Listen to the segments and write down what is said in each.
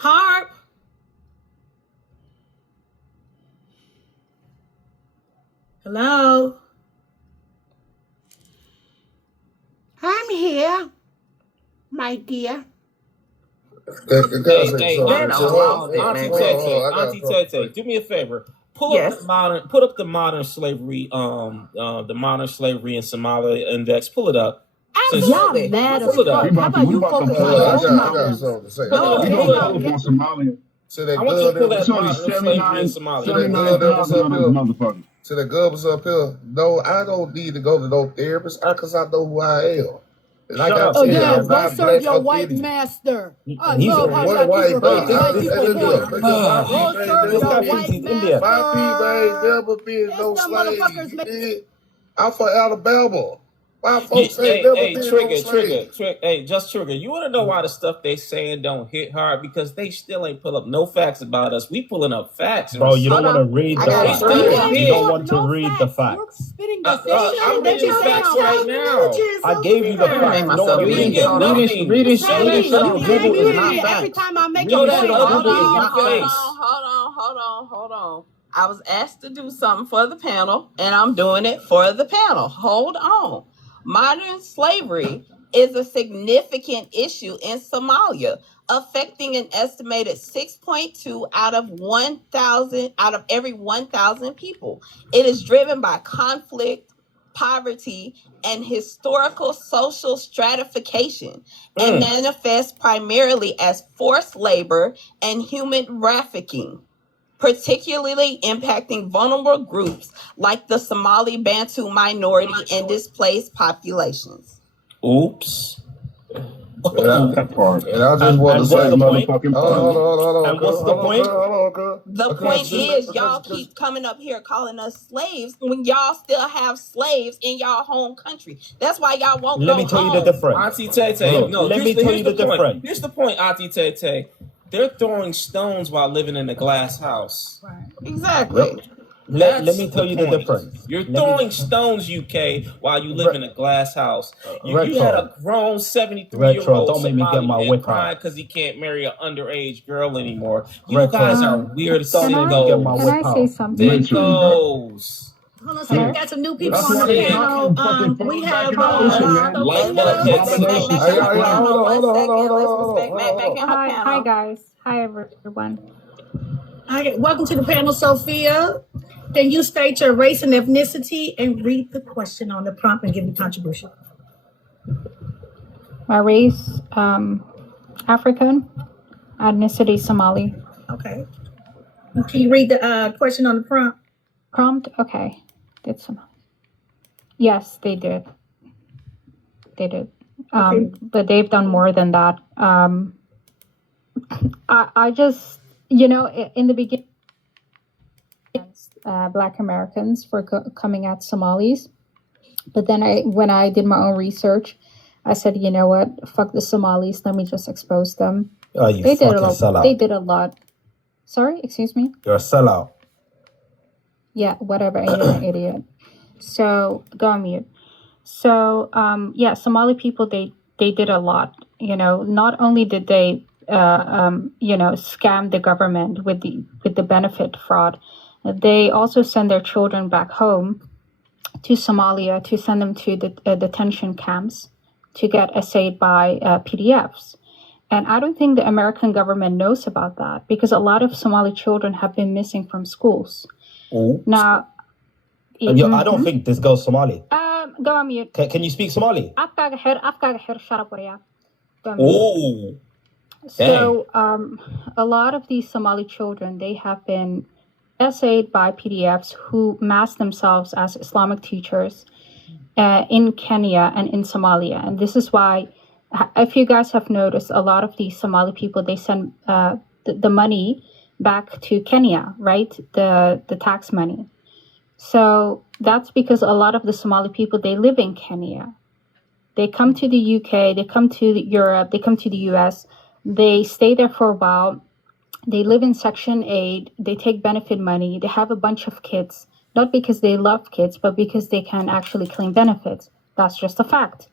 Harp. Hello. I'm here, my dear. Auntie Tete, do me a favor. Pull up the modern slavery, the modern slavery in Somalia index. Pull it up. Absolutely. Pull it up. How about you focus on I got something to say. Somalia. So that I want you to pull that good, modern slavery in Somalia. so that good that was up here. So that good was up here. No, I don't need to go to no therapist because I know who I am. And I got go serve your white master. I love how y'all keep repeating white people point. Go serve your white master. My people ain't never been no slave. I'm from Alabama. My folks ain't never been no slave. Hey, just Trigger. You want to know why the stuff they saying don't hit hard? Because they still ain't pull up no facts about us. We pulling up facts. Bro, you don't want to read the facts. You don't want to read the facts. I'm reading facts right now. I gave you the facts. No, you didn't get nothing. Reading shit on Google is not facts. Every time I make Hold on. I was asked to do something for the panel, and I'm doing it for the panel. Hold on. Modern slavery is a significant issue in Somalia, affecting an estimated 6.2 out of every 1,000 people. It is driven by conflict, poverty, and historical social stratification, and manifests primarily as forced labor and human trafficking, particularly impacting vulnerable groups like the Somali Bantu minority and displaced populations. Oops. That part. And I just want to say, motherfucking hold on. And what's the point? The point is, y'all keep coming up here calling us slaves when y'all still have slaves in y'all home country. That's why y'all won't go home. Let me tell you the difference. Auntie Tete, no, let me tell you the difference. Here's the point, Auntie Tete. They're throwing stones while living in a glass house. Right. Exactly. Let me tell you the difference. You're throwing stones, UK, while you live in a glass house. You had a grown 73-year-old don't make me get my whip crying because he can't marry an underage girl anymore. You Retro. guys are weird sickos. Can I say something? Sickos. Hold on a second. We got some new people on the panel. We have Hi guys. Hi everyone. Hi, welcome to the panel, Sophia. Can you state your race and ethnicity and read the question on the prompt and give your contribution? My race, African, ethnicity Somali. Okay. Can you read the question on the prompt? Okay. Did Somali? Yes, they did. They did. But they've done more than that. I just, in the beginning, Black Americans for coming at Somalis. But then when I did my own research, I said, you know what? Fuck the Somalis. Let me just expose them. Oh, you fucking sellout. They did a lot. Sorry, excuse me? You're a sellout. Yeah, whatever. And you're an idiot. So go on mute. So Somali people, they did a lot. Not only did they scam the government with the benefit fraud, they also send their children back home to Somalia to send them to the detention camps to get essayed by PDFs. And I don't think the American government knows about that because a lot of Somali children have been missing from schools. Ooh. Now, I don't think this girl's Somali. Go on mute. Can you speak Somali? Shut up, Oh. So a lot of these Somali children, they have been essayed by PDFs who mask themselves as Islamic teachers in Kenya and in Somalia. And this is why, if you guys have noticed, a lot of these Somali people, they send the money back to Kenya, right? The tax money. So that's because a lot of the Somali people, they live in Kenya. They come to the UK, they come to Europe, they come to the US. They stay there for a while. They live in Section 8. They take benefit money. They have a bunch of kids, not because they love kids, but because they can actually claim benefits. That's just a fact.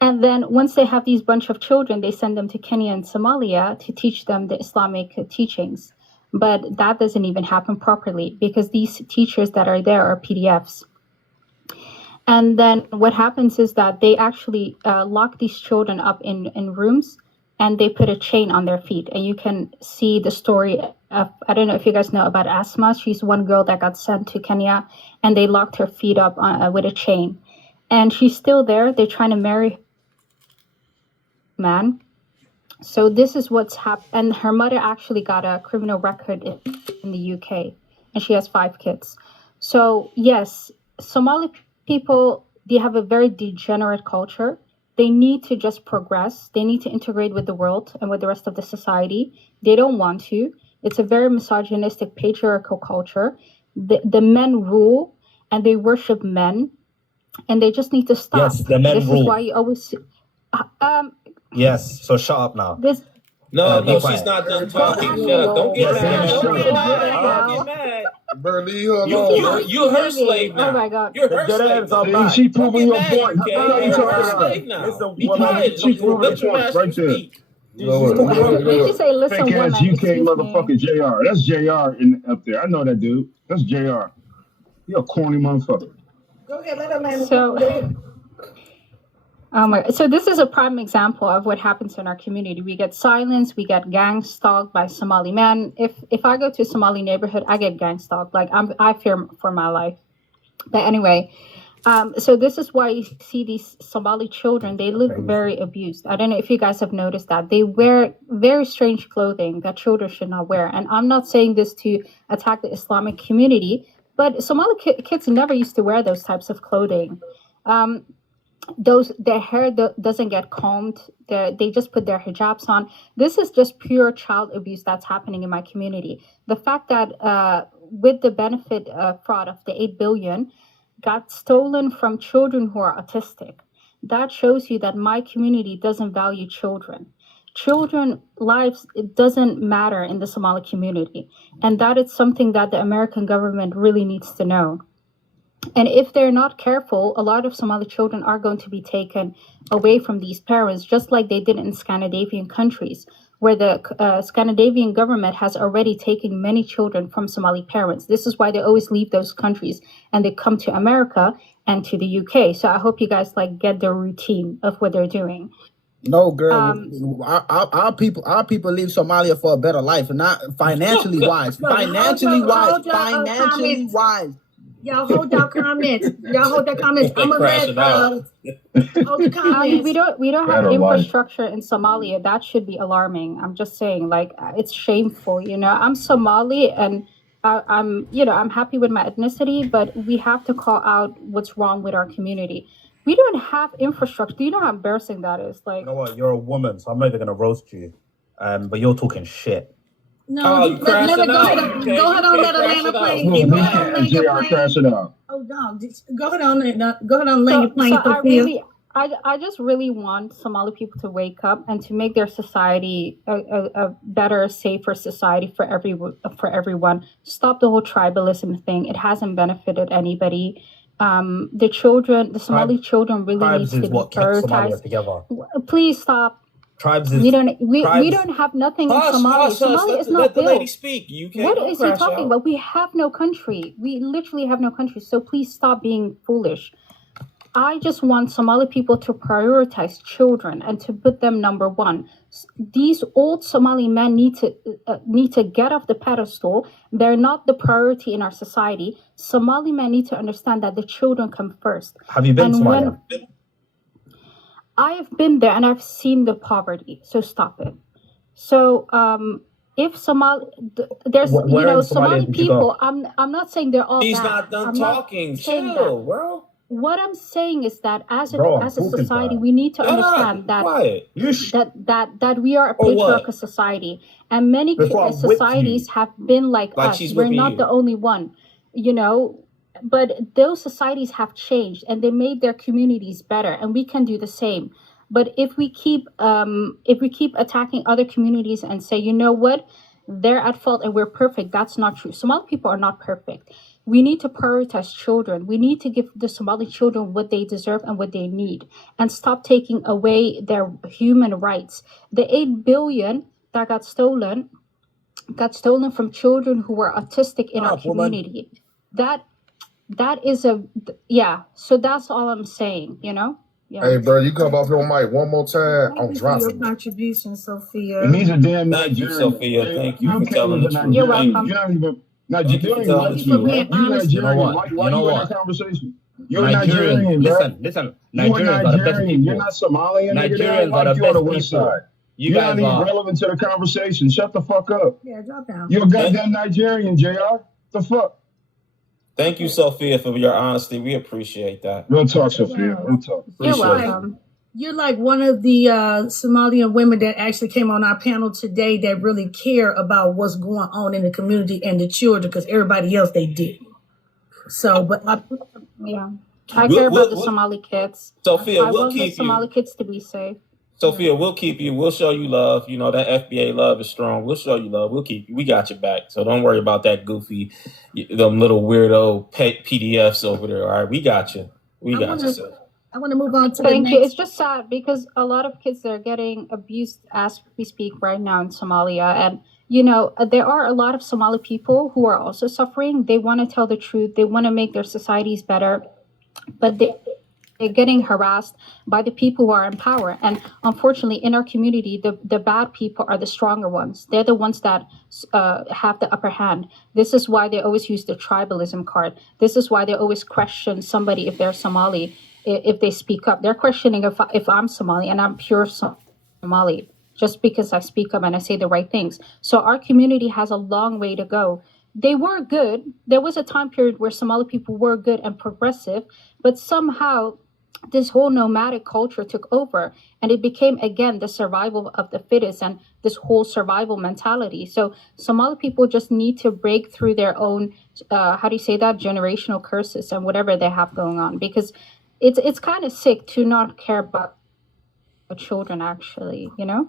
And then once they have these bunch of children, they send them to Kenya and Somalia to teach them the Islamic teachings. But that doesn't even happen properly because these teachers that are there are PDFs. And then what happens is that they actually lock these children up in rooms, and they put a chain on their feet. And you can see the story of, I don't know if you guys know about Asma. She's one girl that got sent to Kenya, and they locked her feet up with a chain. And she's still there. They're trying to marry man. So this is what's happened. And her mother actually got a criminal record in the UK, and she has 5 kids. So yes, Somali people, they have a very degenerate culture. They need to just progress. They need to integrate with the world and with the rest of the society. They don't want to. It's a very misogynistic, patriarchal culture. The men rule, and they worship men, and they just need to stop. Yes, the men this rule. Is why you always Yes, so shut up now. this No, be she's quiet. not done talking. Shut up. Don't get mad. Don't get mad. Don't get mad. Bro, leave her alone. You're her slave now. Oh my God. You're her slave now. back. She Don't proving get your mad, point. okay? How you You're talking her about slave her? now. Listen, Be woman, quiet. she proving Let your your point master right there. speak. Did you say listen, Fake woman? ass UK Excuse me. motherfucker JR. That's JR up there. I know that dude. That's JR. You a corny motherfucker. Go ahead, let her land. So, so this is a prime example of what happens in our community. We get silenced, we get gang stalked by Somali men. If I go to a Somali neighborhood, I get gang stalked. Like I fear for my life. But anyway, so this is why you see these Somali children. They look very abused. I don't know if you guys have noticed that they wear very strange clothing that children should not wear. And I'm not saying this to attack the Islamic community, but Somali kids never used to wear those types of clothing. Their hair doesn't get combed. They just put their hijabs on. This is just pure child abuse that's happening in my community. The fact that with the benefit fraud of the 8 billion got stolen from children who are autistic, that shows you that my community doesn't value children. Children lives, it doesn't matter in the Somali community, and that is something that the American government really needs to know. And if they're not careful, a lot of Somali children are going to be taken away from these parents, just like they did in Scandinavian countries, where the Scandinavian government has already taken many children from Somali parents. This is why they always leave those countries and they come to America and to the UK. So I hope you guys get the routine of what they're doing. No, girl. Our people leave Somalia for a better life, and not financially wise. Financially wise. Y'all hold your comments. I'm gonna let hold the comments. We don't have infrastructure in Somalia. That should be alarming. I'm just saying, it's shameful. I'm Somali, and I'm happy with my ethnicity, but we have to call out what's wrong with our community. We don't have infrastructure. Do you know how embarrassing that is? You know what? You're a woman, so I'm not even gonna roast you. But you're talking shit. No, let her go ahead on, let Atlanta play. Go ahead on, land your plane. Oh no, go ahead on, land your plane. I just really want Somali people to wake up and to make their society a better, safer society for everyone. Stop the whole tribalism thing. It hasn't benefited anybody. The Somali children really need to be prioritized. Please stop. Tribes we don't have nothing in Somalia. Somalia is not let the built. lady speak. You can't. What is he talking about? We have no country. We literally have no country. So please stop being foolish. I just want Somali people to prioritize children and to put them number one. These old Somali men need to get off the pedestal. They're not the priority in our society. Somali men need to understand that the children come first. Have you been to Somalia? I have been there and I've seen the poverty. So stop it. So if Somali, Somali people. I'm not saying they're all. He's bad. not done I'm talking. Not saying Chill, that. bro. What I'm saying is that as a society, we need to understand that we are a patriarchal society, and many societies have been like us. We're not the only one, But those societies have changed, and they made their communities better, and we can do the same. But if we keep attacking other communities and say, you know what, they're at fault and we're perfect, that's not true. Somali people are not perfect. we need to prioritize children. We need to give the Somali children what they deserve and what they need, and stop taking away their human rights. The 8 billion that got stolen from children who were autistic in our community. That is so that's all I'm saying, you know. Hey, bro, you come off your mic one more time, I'm dropping your contribution, Sophia. And these are damn Thank you, Nigerian. Sophia. Thank you You for telling the truth. You're Thank welcome. you. You're not even Thank you for telling the truth. You Nigerian. You know what? Why You know you in what? that conversation? You're Nigerian. Nigerian, bro. Listen. You are Nigerians are the best Nigerian. You're people. not Somalian. Nigga. They Nigerians don't are like the you on the best west people. side. You You're not guys even are. relevant to the conversation. Shut the fuck up. Yeah, drop down. You're a goddamn Nigerian, JR. The fuck? Thank you, Sophia, for your honesty. We appreciate that. Real talk, Sophia. Real talk. You're Appreciate it. welcome. You're like one of the Somalian women that actually came on our panel today that really care about what's going on in the community and the children, because everybody else, they did. So, but I care about the Somali kids. Sophia, I we'll want the keep Somali you. kids to be safe. Sophia, we'll keep you. We'll show you love. You know, that FBA love is strong. We'll show you love. We'll keep you. We got your back. So don't worry about that goofy, them little weirdo PDFs over there. All right, we got you. We got you, sis. I want to move on to Thank the you. next. It's just sad because a lot of kids are getting abused as we speak right now in Somalia. And, you know, there are a lot of Somali people who are also suffering. They want to tell the truth. They want to make their societies better. But they're getting harassed by the people who are in power. And unfortunately, in our community, the bad people are the stronger ones. They're the ones that have the upper hand. This is why they always use the tribalism card. This is why they always question somebody if they're Somali. If they speak up, they're questioning if I'm Somali and I'm pure Somali just because I speak up and I say the right things. So our community has a long way to go. They were good. There was a time period where Somali people were good and progressive, but somehow this whole nomadic culture took over and it became, again, the survival of the fittest and this whole survival mentality. So Somali people just need to break through their own, generational curses and whatever they have going on, because it's kind of sick to not care about children, actually, you know?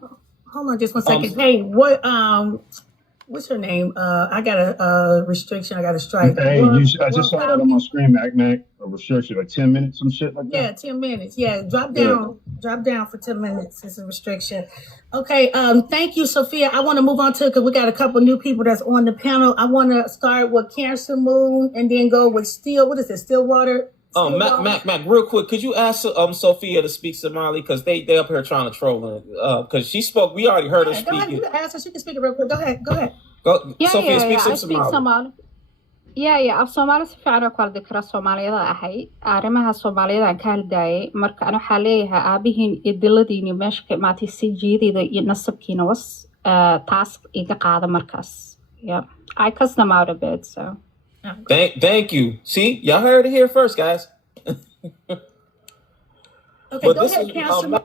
Hold on just 1 second. Hey, what's her name? I got a restriction. I got a strike. Hey, I just saw that on my screen, Mac. A restriction, like 10 minutes, some shit like that. Yeah, 10 minutes. Yeah, drop down for 10 minutes. It's a restriction. Okay, thank you, Sophia. I want to move on to, because we got a couple new people that's on the panel. I want to start with Cancer Moon and then go with Stillwater. Mac, real quick, could you ask Sophia to speak Somali, because they up here trying to troll her, because she spoke. We already heard her speak. Go ahead, you ask her. She can speak it real quick. Go ahead. Sophia, speak some I speak Somali. Somali. af Soomaali si fiican oo kala dikra Soomaaliyada ahay arrimaha Soomaaliyada aan ka hadlayay marka aan waxa leeyahay aabihiin idiladiina meesha ka imaatay si jeedida iyo nasabkiina was taas iga qaada markaas. I cussed them out a bit, so Thank you. See, y'all heard it here first, guys. Okay, go ahead, Councilman.